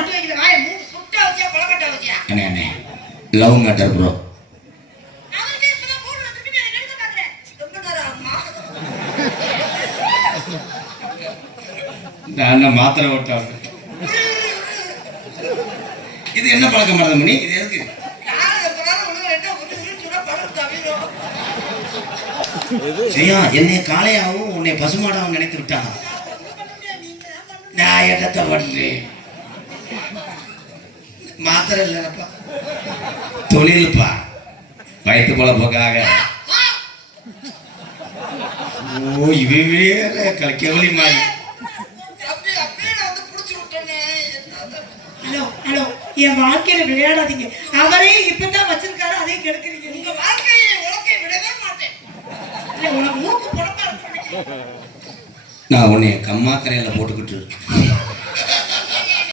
மட்டும் வைக்கிற வாயை மூணு சுட்டா வச்சியா கொலக்கட்டை வச்சியா? அண்ணே அண்ணே லவ் மேட்டர் ப்ரோ. நான் மாத்திரை ஓட்டாங்க. இது என்ன பழக்கம் மருதமணி? இது எதுக்கு? சரியா என்னை காளையாவும் உன்னை பசுமாடாவும் நினைத்து விட்டாங்க. நான் என்னத்தை பண்றேன்? மாத்திரை இல்லப்பா, தொழில்ப்பா, வயிற்று பொழப்புக்காக. ஓ இவே கவலி மாதிரி. ஹலோ, என் வாழ்க்கையில விளையாடாதீங்க. அவரே இப்பதான் வச்சிருக்காரு, அதே கெடுக்கிறீங்க. உங்க வாழ்க்கையை உலகை விடவே மாட்டேன். உனக்கு மூக்கு புறப்பா இருக்கு. நான் உன்னை கம்மாக்கரையில போட்டுக்கிட்டு